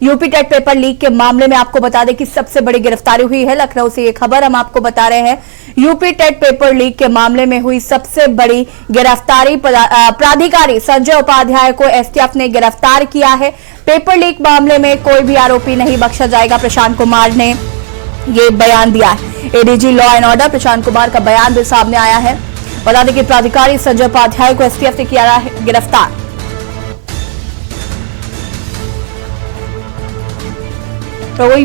UP TET paper leak के मामले में आपको बता दें कि सबसे बड़ी गिरफ्तारी हुई है। लखनऊ से ये खबर हम आपको बता रहे हैं। यूपी टेट पेपर लीक के मामले में हुई सबसे बड़ी गिरफ्तारी, प्राधिकारी संजय उपाध्याय को एसटीएफ ने गिरफ्तार किया है। पेपर लीक मामले में कोई भी आरोपी नहीं बख्शा जाएगा, प्रशांत कुमार ने ये बयान दिया है। ADG law and order Prashant Kumar का बयान भी सामने आया है। बता दें कि प्राधिकारी संजय उपाध्याय को एसटीएफ ने किया है गिरफ्तार। तो वही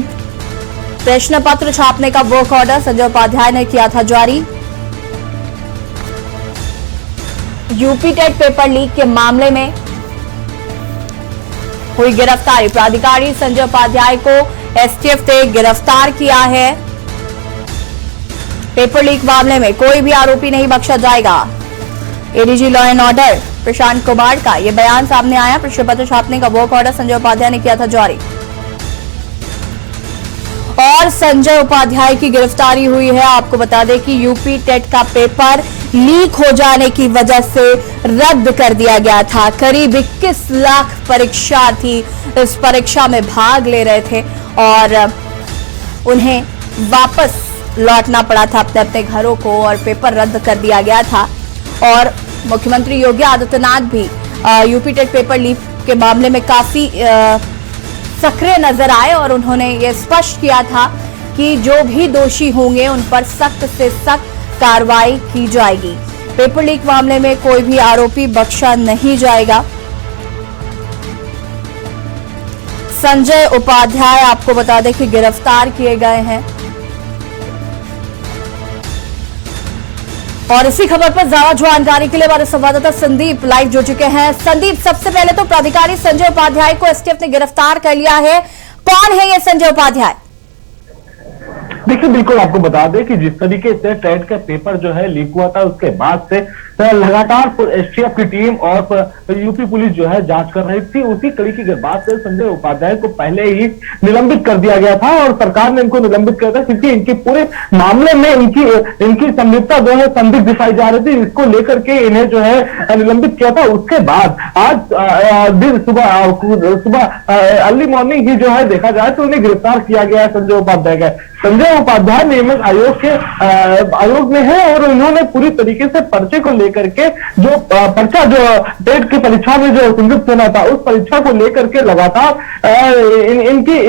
प्रश्न पत्र छापने का वर्क ऑर्डर संजय उपाध्याय ने किया था जारी। यूपी टेट पेपर लीक के मामले में हुई गिरफ्तारी, प्राधिकारी संजय उपाध्याय को एसटीएफ ने गिरफ्तार किया है। पेपर लीक मामले में कोई भी आरोपी नहीं बख्शा जाएगा। ADG law and order Prashant Kumar का यह बयान सामने आया। प्रश्न पत्र छापने का वर्क ऑर्डर संजय उपाध्याय ने किया था जारी और संजय उपाध्याय की गिरफ्तारी हुई है। आपको बता दें कि यूपी टेट का पेपर लीक हो जाने की वजह से रद्द कर दिया गया था। करीब 21 लाख परीक्षार्थी इस परीक्षा में भाग ले रहे थे और उन्हें वापस लौटना पड़ा था अपने अपने घरों को और पेपर रद्द कर दिया गया था। और मुख्यमंत्री योगी आदित्यनाथ भी यूपी टेट पेपर लीक के मामले में काफी सक्रिय नजर आए और उन्होंने ये स्पष्ट किया था कि जो भी दोषी होंगे उन पर सख्त से सख्त कार्रवाई की जाएगी। पेपर लीक मामले में कोई भी आरोपी बख्शा नहीं जाएगा। संजय उपाध्याय आपको बता दें कि गिरफ्तार किए गए हैं। और इसी खबर पर ज्यादा जानकारी के लिए हमारे संवाददाता संदीप लाइव जुड़ चुके हैं। संदीप, सबसे पहले तो प्राधिकारी संजय उपाध्याय को एसटीएफ ने गिरफ्तार कर लिया है। कौन है ये संजय उपाध्याय? देखिए, बिल्कुल आपको बता दें कि जिस तरीके से टेट का पेपर जो है लीक हुआ था उसके बाद से लगातार एसटीएफ की टीम और यूपी पुलिस जो है जांच कर रही थी। उसी कड़ी की बाद से संजय उपाध्याय को पहले ही निलंबित कर दिया गया था और सरकार ने इनको निलंबित किया था क्योंकि इनके पूरे मामले में इनकी संलिप्तता जो है संदिग्ध दिखाई जा रही थी। इसको लेकर के इन्हें जो है निलंबित किया था। उसके बाद आज दिन सुबह अर्ली मॉर्निंग ही जो है देखा जाए तो उन्हें गिरफ्तार किया गया है संजय उपाध्याय का। संजय उपाध्याय नियामक आयोग में है और उन्होंने पूरी तरीके से पर्चे को लेकर के जो पर्चा जो टेट की परीक्षा में जो संदिग्ध होना था उस परीक्षा को लेकर के लगातार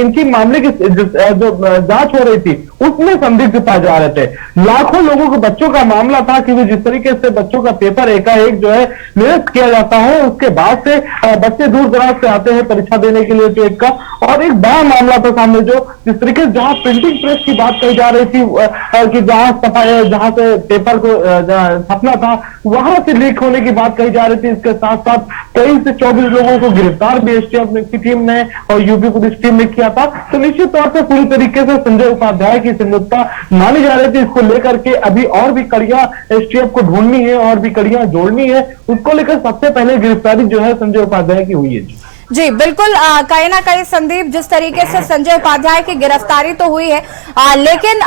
इनकी मामले की जो जांच हो रही थी उसमें संदिग्ध पाए जा रहे थे। लाखों लोगों के बच्चों का मामला था कि जिस तरीके से बच्चों का पेपर एकाएक जो है निरस्त किया जाता है उसके बाद से बच्चे दूर दराज से आते हैं परीक्षा देने के लिए टेट का। और एक बड़ा मामला था सामने जो जिस तरीके से जहां प्रिंटिंग प्रेस की बात कही जा रही थी कि जहां से पेपर को छपना था वहां से लीक होने की बात कही जा रही थी। इसके साथ साथ 23 से 24 लोगों को गिरफ्तार भी एसटीएफ की टीम ने और यूपी पुलिस टीम ने किया था। तो निश्चित तौर से पूरी तरीके से संजय उपाध्याय की संलिप्तता मानी जा रही थी। इसको लेकर के अभी और भी कड़ियां एसटीएफ को ढूंढनी है और भी कड़ियां जोड़नी है। उसको लेकर सबसे पहले गिरफ्तारी जो है संजय उपाध्याय की हुई है। जी बिल्कुल, कहीं ना कहीं संदीप, जिस तरीके से संजय उपाध्याय की गिरफ्तारी तो हुई है लेकिन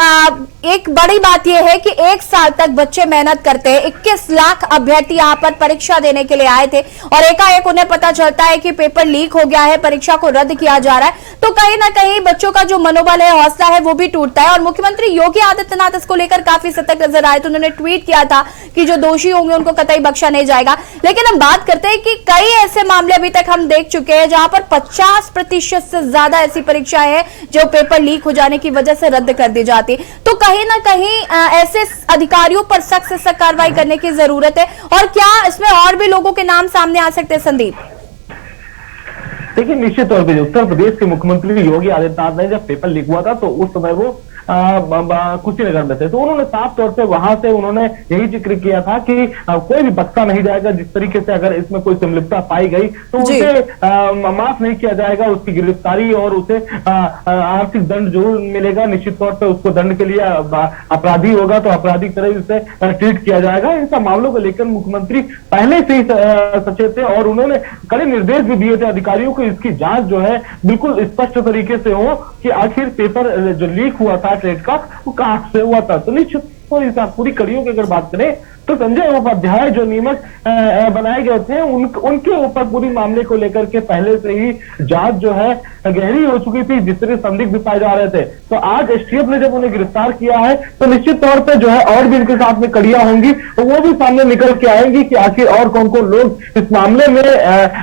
एक बड़ी बात यह है कि 1 साल तक बच्चे मेहनत करते हैं। 21 लाख अभ्यर्थी यहाँ पर परीक्षा देने के लिए आए थे और एकाएक उन्हें पता चलता है कि पेपर लीक हो गया है, परीक्षा को रद्द किया जा रहा है। तो कहीं ना कहीं बच्चों का जो मनोबल है, हौसला है, वो भी टूटता है। और मुख्यमंत्री योगी आदित्यनाथ इसको लेकर काफी सतर्क नजर आए। तो उन्होंने ट्वीट किया था कि जो दोषी होंगे उनको कतई बख्शा नहीं जाएगा। लेकिन हम बात करते हैं कि कई ऐसे मामले अभी तक हम देख चुके हैं जहां पर 50% से ज्यादा ऐसी परीक्षाएं हैं जो पेपर लीक हो जाने की वजह से रद्द कर दी जाती। तो कहीं ना कहीं ऐसे अधिकारियों पर सख्त से सख्त कार्रवाई करने की जरूरत है। और क्या इसमें और भी लोगों के नाम सामने आ सकते हैं संदीप? देखिए, निश्चित तौर पर उत्तर प्रदेश के मुख्यमंत्री योगी आदित्यनाथ ने जब पेपर लीक हुआ था तो उस समय वो कुशीनगर में थे। तो उन्होंने साफ तौर पे वहां से उन्होंने यही जिक्र किया था कि कोई भी बख्शा नहीं जाएगा। जिस तरीके से अगर इसमें कोई संलिप्तता पाई गई तो उसे माफ नहीं किया जाएगा। उसकी गिरफ्तारी और उसे आर्थिक दंड जरूर मिलेगा। निश्चित तौर पे उसको दंड के लिए अपराधी होगा तो अपराधी तरह से ट्रीट किया जाएगा। इन सब मामलों को लेकर मुख्यमंत्री पहले से ही सचेत थे और उन्होंने कड़े निर्देश भी दिए थे अधिकारियों को। इसकी जांच जो है बिल्कुल स्पष्ट तरीके से हो कि आखिर पेपर जो लीक हुआ था टेट का वो कहां से हुआ था। तो निश्चित पूरी कड़ियों की अगर बात करें तो संजय उपाध्याय जो नियमक बनाए गए थे उनके ऊपर पूरी मामले को लेकर के पहले से ही जांच जो है गहरी हो चुकी थी, जिस तरह संदिग्ध भी पाए जा रहे थे। तो आज एसटीएफ ने जब उन्हें गिरफ्तार किया है तो निश्चित तौर पे जो है और भी इनके साथ में कड़ियां होंगी, तो वो भी सामने निकल के आएंगी कि आखिर और कौन कौन लोग इस मामले में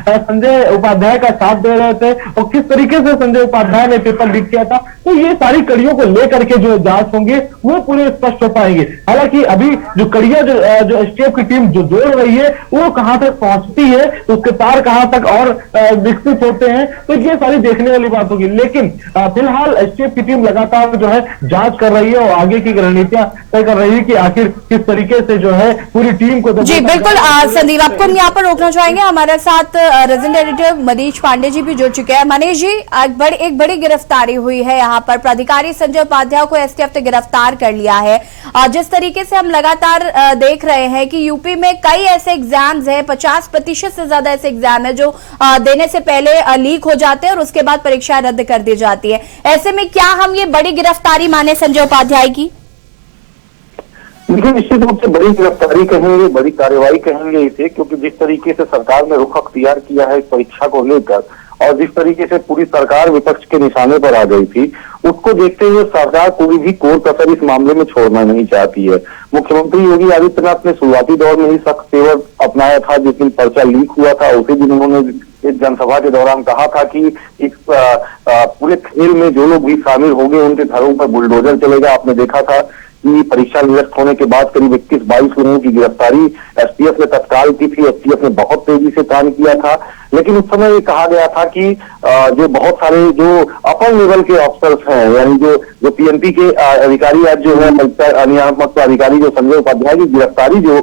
संजय उपाध्याय का साथ दे रहे थे और किस तरीके से संजय उपाध्याय ने पेपर लीक किया था। तो ये सारी कड़ियों को लेकर के जो जांच होंगे वो पूरे स्पष्ट हो पाएंगे। हालांकि अभी जो कड़ियां जो एसटीएफ की टीम जो जोड़ रही है वो कहां तक पहुंचती है, तो उसके तार कहां तक और विकसित होते हैं, तो ये सारी देखने वाली बात होगी। लेकिन फिलहाल एसटीएफ की टीम लगातार जो है जांच कर रही है और आगे की रणनीतियां तय कर रही है कि आखिर किस तरीके से जो है पूरी टीम को। जी बिल्कुल संदीप, आपको हम यहाँ पर रोकना चाहेंगे। हमारे साथ रेजिडेंट एडिटर मनीष पांडे जी भी जुड़ चुके हैं। मनीष जी, एक बड़ी गिरफ्तारी हुई है यहाँ पर, प्राधिकारी संजय उपाध्याय को एसटीएफ ने गिरफ्तार कर लिया है। जिस तरीके से हम लगातार देख रहे हैं कि यूपी में कई ऐसे एग्जाम्स हैं, 50% से ज्यादा ऐसे एग्जाम है जो देने से पहले लीक हो जाते हैं और उसके बाद परीक्षा रद्द कर दी जाती है। ऐसे में क्या हम ये बड़ी गिरफ्तारी माने संजय उपाध्याय की? देखिए, निश्चित रूप से बड़ी गिरफ्तारी कहेंगे, बड़ी कार्रवाई कहेंगे इसे, क्योंकि जिस तरीके से सरकार ने रुख अख्तियार किया है इस परीक्षा को लेकर और जिस तरीके से पूरी सरकार विपक्ष के निशाने पर आ गई थी, उसको देखते हुए सरकार कोई भी कोर कसर इस मामले में छोड़ना नहीं चाहती है। मुख्यमंत्री योगी आदित्यनाथ ने शुरुआती दौर में ही सख्त तेवर अपनाया था। जिस दिन पर्चा लीक हुआ था उसी दिन उन्होंने एक जनसभा के दौरान कहा था कि इस पूरे खेल में जो लोग भी शामिल होंगे उनके घरों पर बुलडोजर चलेगा। आपने देखा था कि परीक्षा निरस्त होने के बाद करीब 21-22 लोगों की गिरफ्तारी एसटीएफ ने तत्काल की थी। एसटीएफ ने बहुत तेजी से काम किया था, लेकिन उस समय ये कहा गया था कि जो बहुत सारे जो अपर लेवल के ऑफिसर्स हैं, यानी जो पीएनपी के अधिकारी आज जो है नियामक अधिकारी जो संजय उपाध्याय की गिरफ्तारी जो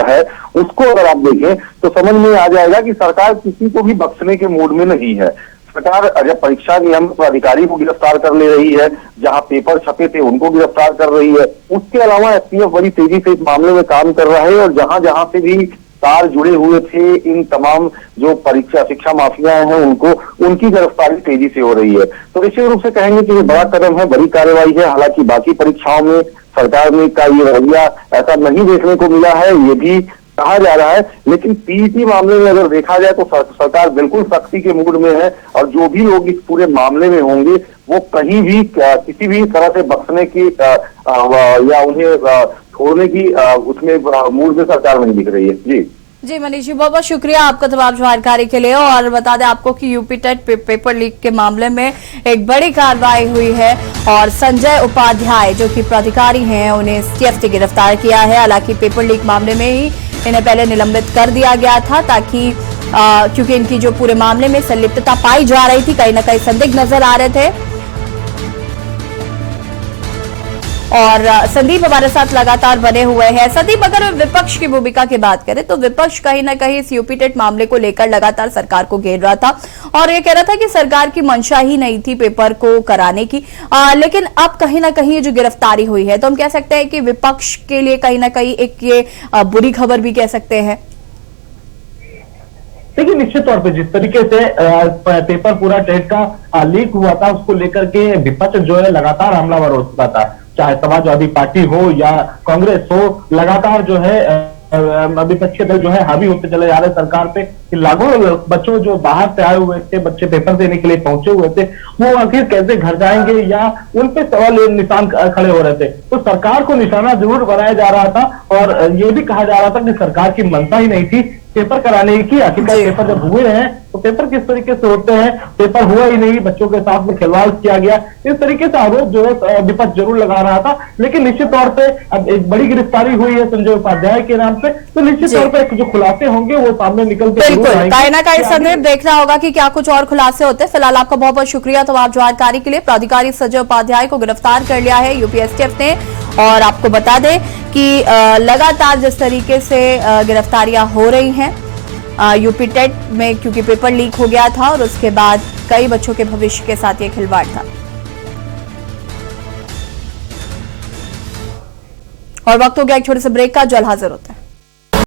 है, उसको अगर आप देखें तो समझ में आ जाएगा कि सरकार किसी को भी बख्शने के मूड में नहीं है। सरकार जब परीक्षा नियामक अधिकारी को गिरफ्तार कर ले रही है, जहां पेपर छपे थे उनको गिरफ्तार कर रही है, उसके अलावा एसटीएफ बड़ी तेजी से इस मामले में काम कर रहा है और जहां जहां से भी तार जुड़े हुए थे इन तमाम जो परीक्षा शिक्षा माफिया हैं उनकी गिरफ्तारी तेजी से हो रही है। तो निश्चित रूप से कहेंगे कि ये बड़ा कदम है, बड़ी कार्रवाई है। हालांकि बाकी परीक्षाओं में सरकार ने का ये रवैया ऐसा नहीं देखने को मिला है, ये भी कहा जा रहा है, लेकिन पीईटी मामले में अगर देखा जाए तो सरकार बिल्कुल सख्ती के मूड में है और जो भी लोग इस पूरे मामले में होंगे वो कहीं भी किसी भी तरह से बख्शने की या उन्हें छोड़ने की उसमें मूड में सरकार नहीं दिख रही है। जी मनीष जी, बहुत बहुत शुक्रिया आपका तमाम जानकारी के लिए। और बता दें आपको कि यूपी टेट पेपर लीक के मामले में एक बड़ी कार्रवाई हुई है और संजय उपाध्याय जो कि प्राधिकारी हैं उन्हें एसटीएफ ने गिरफ्तार किया है। हालांकि पेपर लीक मामले में ही इन्हें पहले निलंबित कर दिया गया था ताकि क्योंकि इनकी जो पूरे मामले में संलिप्तता पाई जा रही थी, कहीं ना कहीं संदिग्ध नजर आ रहे थे। और संदीप हमारे साथ लगातार बने हुए हैं। संदीप, अगर विपक्ष की भूमिका की बात करें तो विपक्ष कहीं ना कहीं इस यूपी टेट मामले को लेकर लगातार सरकार को घेर रहा था और ये कह रहा था कि सरकार की मंशा ही नहीं थी पेपर को कराने की। लेकिन अब कहीं ना कहीं ये जो गिरफ्तारी हुई है तो हम कह सकते हैं कि विपक्ष के लिए कहीं ना कहीं एक ये बुरी खबर भी कह सकते हैं। देखिए, निश्चित तौर पे जिस तरीके से पेपर पूरा टेट का लीक हुआ था उसको लेकर के विपक्ष जो है लगातार हमलावर हो चुका था, चाहे समाजवादी पार्टी हो या कांग्रेस हो। लगातार जो है विपक्षी दल जो है हावी होते चले जा रहे सरकार पे कि लाखों बच्चों जो बाहर से आए हुए थे, बच्चे पेपर देने के लिए पहुंचे हुए थे, वो आखिर कैसे घर जाएंगे या उन पे सवाल निशान खड़े हो रहे थे। तो सरकार को निशाना जरूर बनाया जा रहा था और ये भी कहा जा रहा था कि सरकार की मंशा ही नहीं थी पेपर कराने की। आखिरकार पेपर जब हुए हैं तो पेपर किस तरीके से होते हैं, पेपर हुआ ही नहीं, बच्चों के साथ में खिलवाड़ किया गया, इस तरीके से आरोप जो है विपक्ष जरूर लगा रहा था। लेकिन निश्चित तौर पे अब एक बड़ी गिरफ्तारी हुई है संजय उपाध्याय के नाम पे, तो निश्चित तौर पे जो खुलासे होंगे वो सामने निकल के बिल्कुल कहीं ना कहीं संदीप देखना होगा कि क्या कुछ और खुलासे होते हैं। फिलहाल आपका बहुत बहुत शुक्रिया तमाम जानकारी के लिए। प्राधिकारी संजय उपाध्याय को गिरफ्तार कर लिया है यूपी एसटीएफ ने। और आपको बता दें कि लगातार जिस तरीके से गिरफ्तारियां हो रही हैं यूपी टेट में, क्योंकि पेपर लीक हो गया था और उसके बाद कई बच्चों के भविष्य के साथ ये खिलवाड़ था। और वक्त हो गया एक छोटे से ब्रेक का, जल्द हाजिर होता है।